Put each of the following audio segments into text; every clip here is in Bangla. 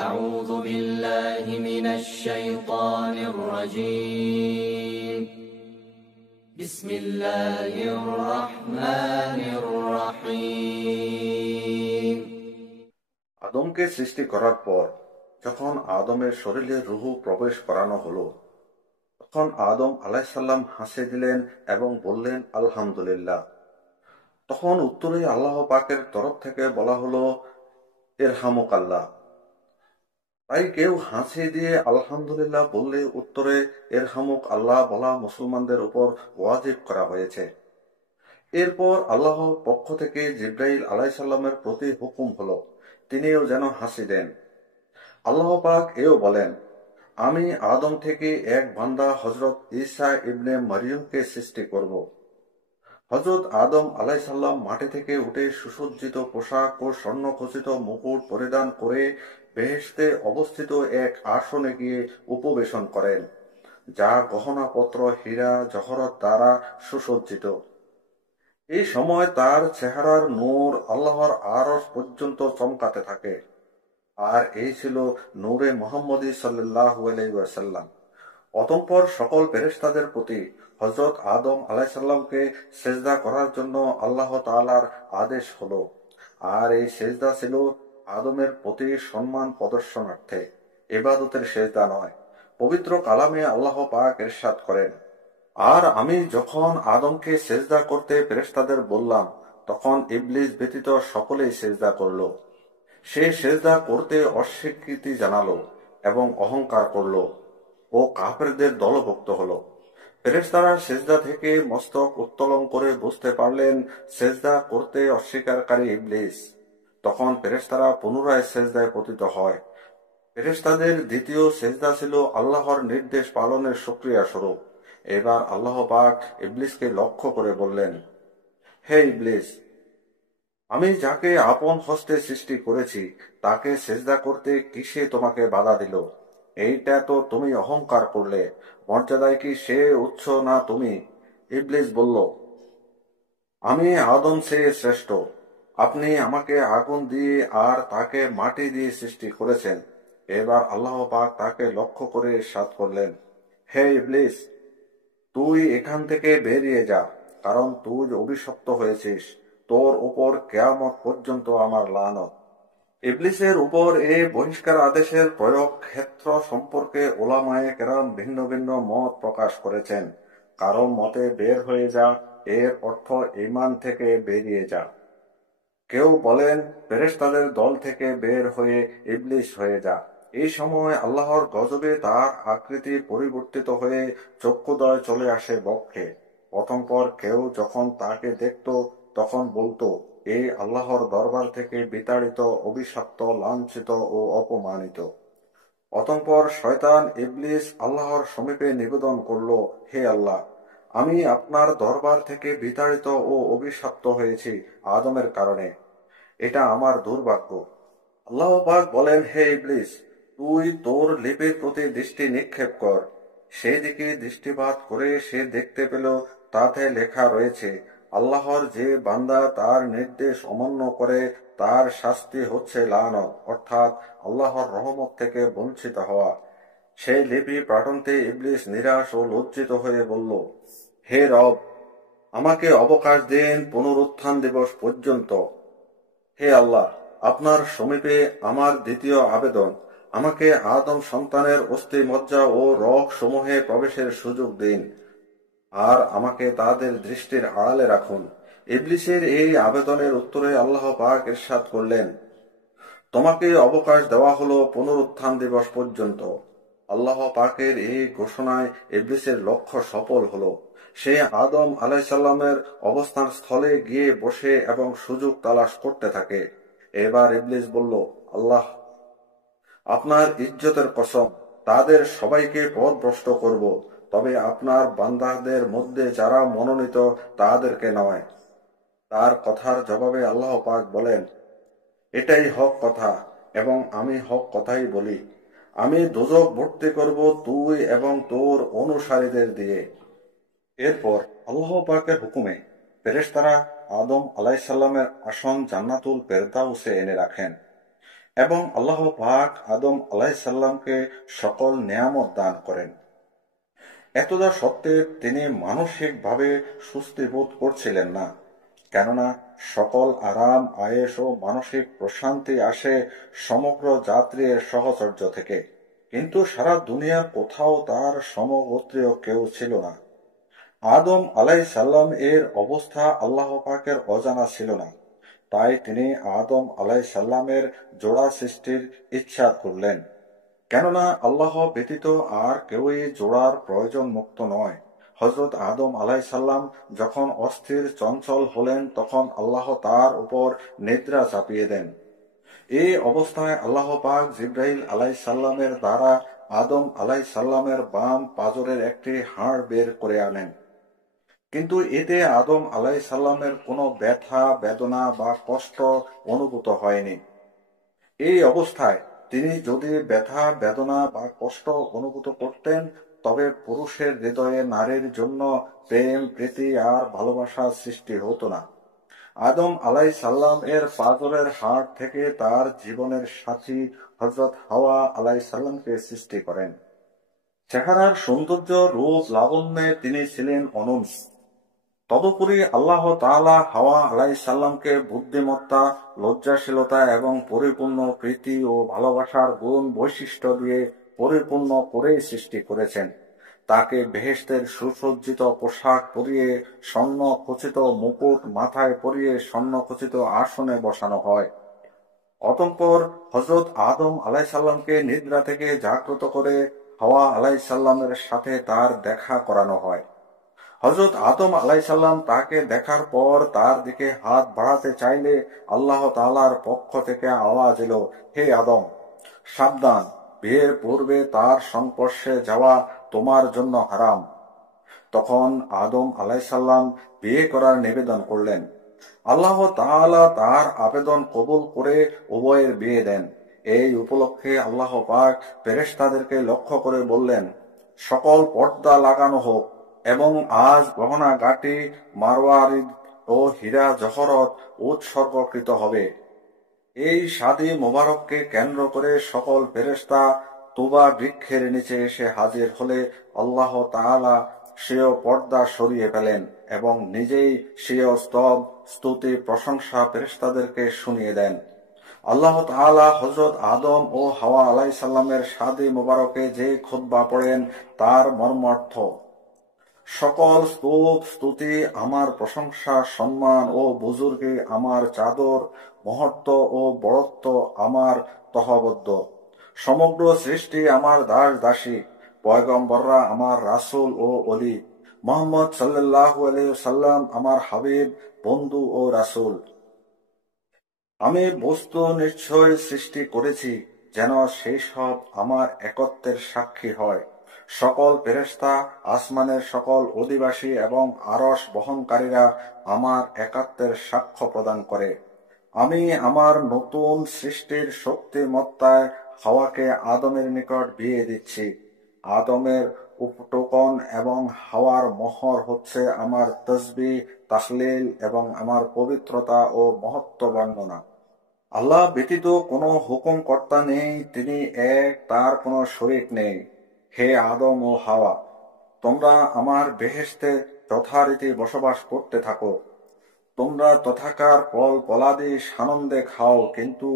أعوذ بالله من الشيطان الرجيم بسم الله الرحمن الرحيم আদমকে সৃষ্টি করার পর যখন আদমের শরীরে রুহু প্রবেশ করানো হলো, তখন আদম আলাইসাল্লাম হাসি দিলেন এবং বললেন আলহামদুলিল্লাহ। তখন উত্তরে আল্লাহ পাকের তরফ থেকে বলা হলো ইরহামুক আল্লাহ। তাই কেউ হাসি দিয়ে আলহামদুলিল্লাহ বললে উত্তরে ইরহামুক আল্লাহ বলা মুসলমানদের উপর ওয়াজিব করা হয়েছে। এরপর আল্লাহর পক্ষ থেকে জিব্রাইল আলাইসাল্লামের প্রতি হুকুম হলো তিনিও যেন হাসি দেন। আল্লাহ পাক এও বলেন, আমি আদম থেকে এক বান্দা হযরত ঈসা ইবনে মারিয়মকে সৃষ্টি করব। হযরত আদম আলাইসাল্লাম মাটি থেকে উঠে সুসজ্জিত পোশাক ও স্বর্ণখচিত মুকুট পরিধান করে বেহেশতে অবস্থিত এক আসনে গিয়ে উপবেশন করেন, যা গহনাপত্র হীরা জহরত দ্বারা সুসজ্জিত। এই সময় তার চেহারার নূর আল্লাহর আরশ পর্যন্ত চমকাতে থাকে। আর এই ছিল নূরে মুহাম্মদী সাল্লাল্লাহু আলাইহি ওয়াসাল্লাম। অতঃপর সকল ফেরেশতাদের প্রতি হযরত আদম আলাইহিসসালামকে সেজদা করার জন্য আল্লাহ তাআলার আদেশ হলো। আর এই সেজদা ছিল আদমের প্রতি সম্মান প্রদর্শনার্থে, ইবাদতের সেজদা নয়। পবিত্র কালামে আল্লাহ পাক ইরশাদ করেন, আর আমি যখন আদমকে সেজদা করতে ফেরেশতাদের বললাম, তখন ইবলিস ব্যতীত সকলেই সেজদা করল। সে সেজদা করতে অস্বীকৃতি জানালো এবং অহংকার করল ও কাফেরদের দলভুক্ত হলো। ফেরেশতারা সেজদা থেকে মস্তক উত্তোলন করে বুঝতে পারলেন সেজদা করতে অস্বীকারী ইবলিস। তখন ফেরেশতারা পুনরায় সেজদায় পতিত হয়। ফেরেশতাদের দ্বিতীয় সেজদা ছিল আল্লাহর নির্দেশ পালনের শুকরিয়া স্বরূপ। এবার আল্লাহ পাক ইবলিসকে লক্ষ্য করে বললেন, হে ইবলিস, আমি যাকে আপন হস্তে সৃষ্টি করেছি তাকে সেজদা করতে কিসে তোমাকে বাধা দিল? এইটা তো তুমি অহংকার করলে। মর্যাদায় কি সে উচ্চ না তুমি? ইবলিস বলল, আমি আদম চেয়ে শ্রেষ্ঠ। আপনি আমাকে আগুন দিয়ে আর তাকে মাটি দিয়ে সৃষ্টি করেছেন। এবার আল্লাহ পাক তাকে লক্ষ্য করে ইরশাদ করলেন, হে ইবলিস, তুই এখান থেকে বেরিয়ে যা, কারণ তুই অভিশপ্ত হয়েছিস। তোর উপর কিয়ামত পর্যন্ত আমার লানত। ইবলিসের উপর এই বহিষ্কার আদেশের প্রয়োগ ক্ষেত্র সম্পর্কে উলামায়ে কেরাম ভিন্ন ভিন্ন মত প্রকাশ করেছেন। কারো মতে বের হয়ে যা এর অর্থ ঈমান থেকে বেরিয়ে যা। কেউ বলেন ফেরেশতাদের দল থেকে বের হয়ে ইবলিস হয়ে যা। এই সময় আল্লাহর গজবে তার আকৃতি পরিবর্তিত হয়ে চক্ষুদ্বয় চলে আসে বক্ষে। অতঃপর কেউ যখন তাকে দেখত তখন বলতো, এই আল্লাহর দরবার থেকে বিতাড়িত, অভিশপ্ত, লাঞ্ছিত ও অপমানিত। অতঃপর শয়তান ইবলিস আল্লাহর সমীপে নিবেদন করল, হে আল্লাহ, আমি আপনার দরবার থেকে বিতাড়িত ও অভিশপ্ত হয়েছি আদমের কারণে। এটা আমার দুর্ভাগ্য। আল্লাহ পাক বলেন, হে ইবলিস, তুই তোর লিপির প্রতি দৃষ্টি নিক্ষেপ কর। সেই দিকে দৃষ্টিপাত করে সে দেখতে পেল তাতে লেখা রয়েছে, আল্লাহর যে বান্দা তার নির্দেশ অমান্য করে তার শাস্তি হচ্ছে লানত, অর্থাৎ আল্লাহর রহমত থেকে বঞ্চিত হওয়া। সেই লিপি পাঠন্তে ইবলিস নিরাশ ও লজ্জিত হয়ে বলল, হে রব, আমাকে অবকাশ দিন পুনরুত্থান দিবস পর্যন্ত। হে আল্লাহ, আপনার সমীপে আমার দ্বিতীয় আবেদন, আমাকে আদম সন্তানের অস্থি মজ্জা ও রগ সমূহে প্রবেশের সুযোগ দিন, আর আমাকে তাদের দৃষ্টির আড়ালে রাখুন। ইবলিসের এই আবেদনের উত্তরে আল্লাহ পাক ইরশাদ করলেন, তোমাকে অবকাশ দেওয়া হলো পুনরুত্থান দিবস পর্যন্ত। আল্লাহ পাকের এই ঘোষণায় ইবলিসের লক্ষ্য সফল হলো। সে আদম আলাইসাল্লামের অবস্থান স্থলে গিয়ে বসে এবং সুযোগ তালাশ করতে থাকে। এবার ইবলিস বলল, আল্লাহ, আপনার ইজ্জতের কসম, তাদের সবাইকে পথভ্রষ্ট করব, তবে আপনার বান্দাদের মধ্যে যারা মনোনীত তাদেরকে নয়। তার কথার জবাবে আল্লাহ পাক বলেন, এটাই হক কথা এবং আমি হক কথাই বলি। আমি দোজখ ভর্তি করব তুই এবং তোর অনুসারীদের দিয়ে। এরপর আল্লাহ পাকের হুকুমে ফেরেশতারা আদম আলাইসাল্লামের আসন জান্নাতুল ফেরদাউসে এনে রাখেন এবং আল্লাহ পাক আদম আলাইসাল্লামকে সকল নেয়ামত দান করেন। এতদা সত্ত্বে তিনি মানসিকভাবে সুস্থি বোধ করছিলেন না, কেননা সকল আরাম আয়েশ ও মানসিক প্রশান্তি আসে সমগ্র জাতির সহচর্য থেকে, কিন্তু সারা দুনিয়ার কোথাও তার সমগোত্রীয় কেউ ছিল না। আদম আলাইসাল্লাম এর অবস্থা আল্লাহ পাকের অজানা ছিল না, তাই তিনি আদম আলাইসাল্লামের জোড়া সৃষ্টির ইচ্ছা করলেন, কেননা আল্লাহ ব্যতীত আর কেউই জোড়ার প্রয়োজন মুক্ত নয়। হযরত আদম আলাইসাল্লাম যখন অস্থির চঞ্চল হলেন, তখন আল্লাহ তার উপর নিদ্রা চাপিয়ে দেন। এই অবস্থায় আল্লাহ পাক জিব্রাইল আলাইসাল্লামের দ্বারা আদম আলাইসাল্লামের বাম পাজরের একটি হাড় বের করে আনেন, কিন্তু এতে আদম আলাইসাল্লামের কোনো ব্যথা বেদনা বা কষ্ট অনুভূত হয়নি। এই অবস্থায় তিনি যদি ব্যথা বেদনা বা কষ্ট অনুভূত করতেন, তবে পুরুষের হৃদয়ে নারীর জন্য প্রেম প্রীতি আর ভালোবাসার সৃষ্টি হতো না। আদম আলাইসাল্লাম এর পাজরের হাড় থেকে তার জীবনের সাথী হযরত হাওয়া আলাইসাল্লামকে সৃষ্টি করেন। চেহারার সৌন্দর্য রূপ লাবণ্যে তিনি ছিলেন অনন্য। তদুপরি আল্লাহ তাআলা হাওয়া আলাইসাল্লামকে বুদ্ধিমত্তা, লজ্জাশীলতা এবং পরিপূর্ণ প্রীতি ও ভালোবাসার গুণ বৈশিষ্ট্য দিয়ে পরিপূর্ণ করেই সৃষ্টি করেছেন। তাকে বেহেশতের সুসজ্জিত পোশাক পরিয়ে স্বর্ণ খচিত মুকুট মাথায় পরিয়ে স্বর্ণ খচিত আসনে বসানো হয়। অতঃপর হযরত আদম আলাইসাল্লামকে নিদ্রা থেকে জাগ্রত করে হাওয়া আলাইসাল্লামের সাথে তার দেখা করানো হয়। হযরত আদম আলাইসাল্লাম তাকে দেখার পর তার দিকে হাত বাড়াতে চাইলে আল্লাহ তাআলার পক্ষ থেকে আওয়াজ এলো, হে আদম, সাবধান, বিয়ের পূর্বে তার সংস্পর্শে যাওয়া তোমার জন্য হারাম। তখন আদম আলাইসাল্লাম বিয়ে করার নিবেদন করলেন। আল্লাহ তাআলা তার আবেদন কবুল করে উভয়ের বিয়ে দেন। এই উপলক্ষে আল্লাহ পাক ফেরেশতাদেরকে লক্ষ্য করে বললেন, সকল পর্দা লাগানো হোক এবং আজ গহনা গাটি, মারওয়ারিদ ও হীরা জহরত উৎসর্গকৃত হবে। এই শাদী মোবারককে কেন্দ্র করে সকল ফেরেশতা তুবা বৃক্ষের নিচে এসে হাজির হলে আল্লাহ তাআলা স্বীয় পর্দা সরিয়ে ফেলেন এবং নিজেই স্বীয় স্তব স্তুতি প্রশংসা ফেরেশতাদেরকে শুনিয়ে দেন। আল্লাহ তাআলা হযরত আদম ও হাওয়া আলাইসাল্লামের শাদী মোবারকে যে খুতবা পড়েন তার মর্মার্থ, সকল স্তব স্তুতি আমার প্রশংসা, সম্মান ও বুজুর্গে আমার চাদর, মহত্ব ও বড়ত্ব আমার তহবদ্ধ। সমগ্র সৃষ্টি আমার দাস দাসী, পয়গম্বররা আমার রাসূল ও ওলি, মুহাম্মদ সাল্লাল্লাহু আলাইহি ওয়াসাল্লাম আমার হাবিব, বন্ধু ও রাসূল। আমি বস্তু নিশ্চয় সৃষ্টি করেছি যেন সেই সব আমার একত্বের সাক্ষী হয়। সকল ফেরেশতা, আসমানের সকল অধিবাসী এবং আরশ বহনকারীরা আমার একাত্বের সাক্ষ্য প্রদান করে। আমি আমার নতুন সৃষ্টির শক্তিমত্তায় হাওয়াকে আদমের নিকট বিয়ে দিচ্ছি। আদমের উপটোকন এবং হাওয়ার মোহর হচ্ছে আমার তসবিহ, তাহলিল এবং আমার পবিত্রতা ও মহত্ব বর্ণনা। আল্লাহ ব্যতীত কোনো হুকুম কর্তা নেই, তিনি এক, তার কোনো শরীক নেই। হে আদম ও হাওয়া, তোমরা আমার বেহেশতে যথারীতি বসবাস করতে থাকো। তোমরা তথাকার ফল ফলাদি সানন্দে খাও, কিন্তু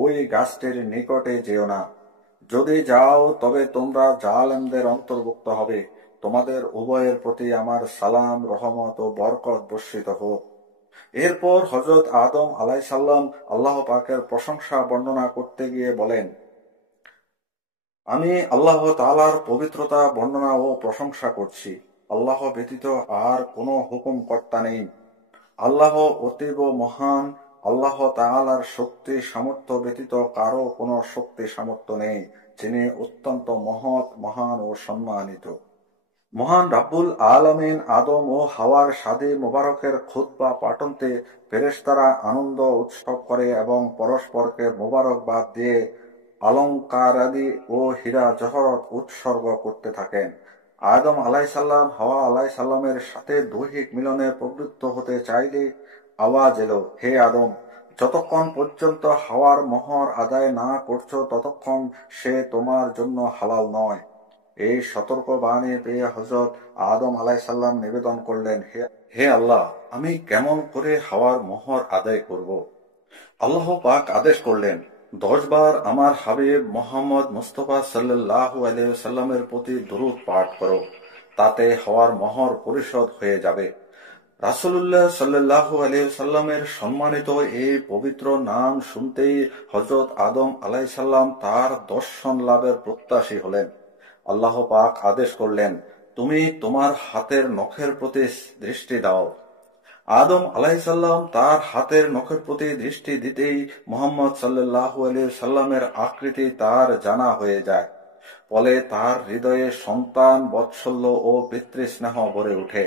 ওই গাছটির নিকটে যেও না। যদি যাও তবে তোমরা জালেমদের অন্তর্ভুক্ত হবে। তোমাদের উভয়ের প্রতি আমার সালাম, রহমত ও বরকত বর্ষিত হোক। এরপর হযরত আদম আলাইসাল্লাম আল্লাহ পাকের প্রশংসা বর্ণনা করতে গিয়ে বলেন, আমি আল্লাহ তাআলার পবিত্রতা বর্ণনা ও প্রশংসা করছি। আল্লাহ ব্যতীত আর কোনো হুকুম কর্তা নেই। আল্লাহ অতীব মহান। আল্লাহ তাআলার শক্তি সামর্থ্য ব্যতীত কারো কোনো শক্তি সামর্থ্য নেই। যিনি অত্যন্ত মহৎ, মহান ও সম্মানিত। মহান রাব্বুল আলামিন আদম ও হাওয়ার শাদী মোবারকের খুতবা পাঠন্তে ফেরেশতারা আনন্দ উৎসব করে এবং পরস্পরকে মোবারকবাদ দিয়ে অলঙ্কারাদি ও হীরা জহরত উৎসর্গ করতে থাকেন। আদম আলাইসাল্লাম হাওয়া আলাইসাল্লামের সাথে দৈহিক মিলনে প্রবৃত্ত হতে চাইলে আওয়াজ এলো, হে আদম, যতক্ষণ পর্যন্ত হাওয়ার মোহর আদায় না করছো ততক্ষণ সে তোমার জন্য হালাল নয়। এই সতর্ক বাণী পেয়ে হযরত আদম আলাইসাল্লাম নিবেদন করলেন, হে আল্লাহ, আমি কেমন করে হাওয়ার মোহর আদায় করব? আল্লাহ পাক আদেশ করলেন, 10 বার আমার হাবিব মোহাম্মদ মুস্তফা সাল্লাল্লাহু আলাইহি ওয়াসাল্লামের প্রতি দুরূদ পাঠ করো, তাতে হাওয়ার মোহর পরিশোধ হয়ে যাবে। রাসূলুল্লাহ সাল্লাল্লাহু আলাইহি ওয়াসাল্লামের সম্মানিত এই পবিত্র নাম শুনতেই হযরত আদম আলাইহিসসালাম তার দর্শন লাভের প্রত্যাশী হলেন। আল্লাহ পাক আদেশ করলেন, তুমি তোমার হাতের নখের প্রতি দৃষ্টি দাও। আদম আলাইহিসসালাম তার হাতের নখের প্রতি দৃষ্টি দিতেই মুহাম্মদ সাল্লাল্লাহু আলাইহি সাল্লামের আকৃতি তার জানা হয়ে যায়। ফলে তার হৃদয়ে সন্তান বাৎসল্য ও পিতৃস্নেহ ভরে ওঠে।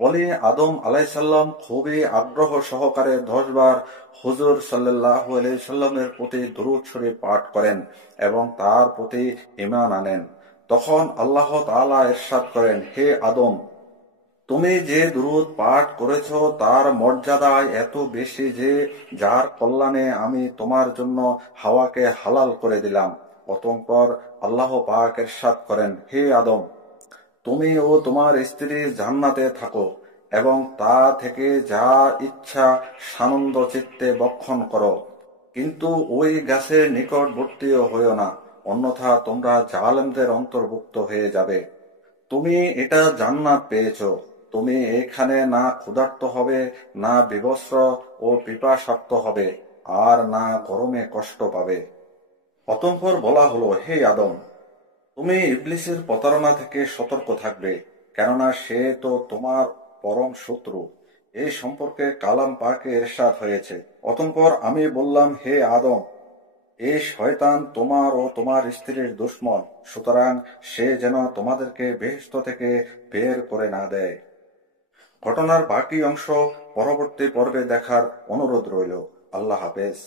ফলে আদম আলাইহিসসালাম খুবই আগ্রহ সহকারে 10 বার হুজুর সাল্লাল্লাহু আলাইহি সাল্লামের প্রতি দুরূদ শরীফ পাঠ করেন এবং তার প্রতি ঈমান আনেন। তখন আল্লাহ তাআলা ইরশাদ করেন, হে আদম, তুমি যে দুরূদ পাঠ করেছ তার মর্যাদা এত বেশি যে যার কল্যাণে আমি তোমার জন্য হাওয়াকে হালাল করে দিলাম। অতঃপর আল্লাহ পাক ইরশাদ করেন, হে আদম, তুমি ও তোমার স্ত্রী জান্নাতে থাকো এবং তা থেকে যা ইচ্ছা সানন্দ চিত্তে ভক্ষণ করো, কিন্তু ওই গাছের নিকটবর্তীও হইও না, অন্যথা তোমরা জালেমদের অন্তর্ভুক্ত হয়ে যাবে। তুমি এটা জান্নাত পেয়েছ, তুমি এখানে না ক্ষুধার্ত হবে, না বিবস্ত্র ও পিপাসার্ত হবে, আর না গরমে কষ্ট পাবে। অতঃপর বলা হলো, হে আদম, তুমি ইবলিসের প্রতারণা থেকে সতর্ক থাকবে, কেননা সে তো তোমার পরম শত্রু। এই সম্পর্কে কালাম পাকে ইরশাদ হয়েছে, অতঃপর আমি বললাম, হে আদম, এই শয়তান তোমার ও তোমার স্ত্রীর দুশমন, সুতরাং সে যেন তোমাদেরকে বেহেশত থেকে বের করে না দেয়। ঘটনার বাকি অংশ পরবর্তী পর্বে দেখার অনুরোধ রইল। আল্লাহ হাফেজ।